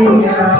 Yeah.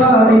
వారి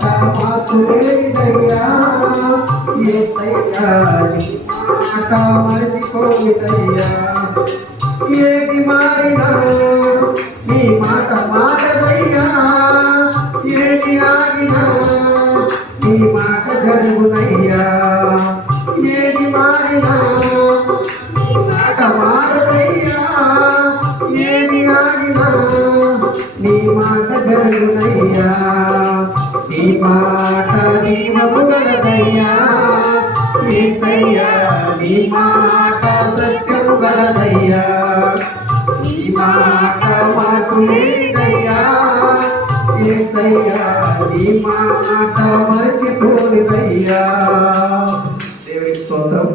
ఏది మారినా నీ మాట మారదయ్యా ఏది ఆగినా నీ మాట జరుగునయ్యా ఏది మారినా నీ మాట మారదయ్యా ఏది ఆగినా నీ మాట జరుగునయ్యా నీ మాట ఏసయ్యా నీ మాట సత్యం కలదయ్యా నీ దేవుడి స్తోత్రం.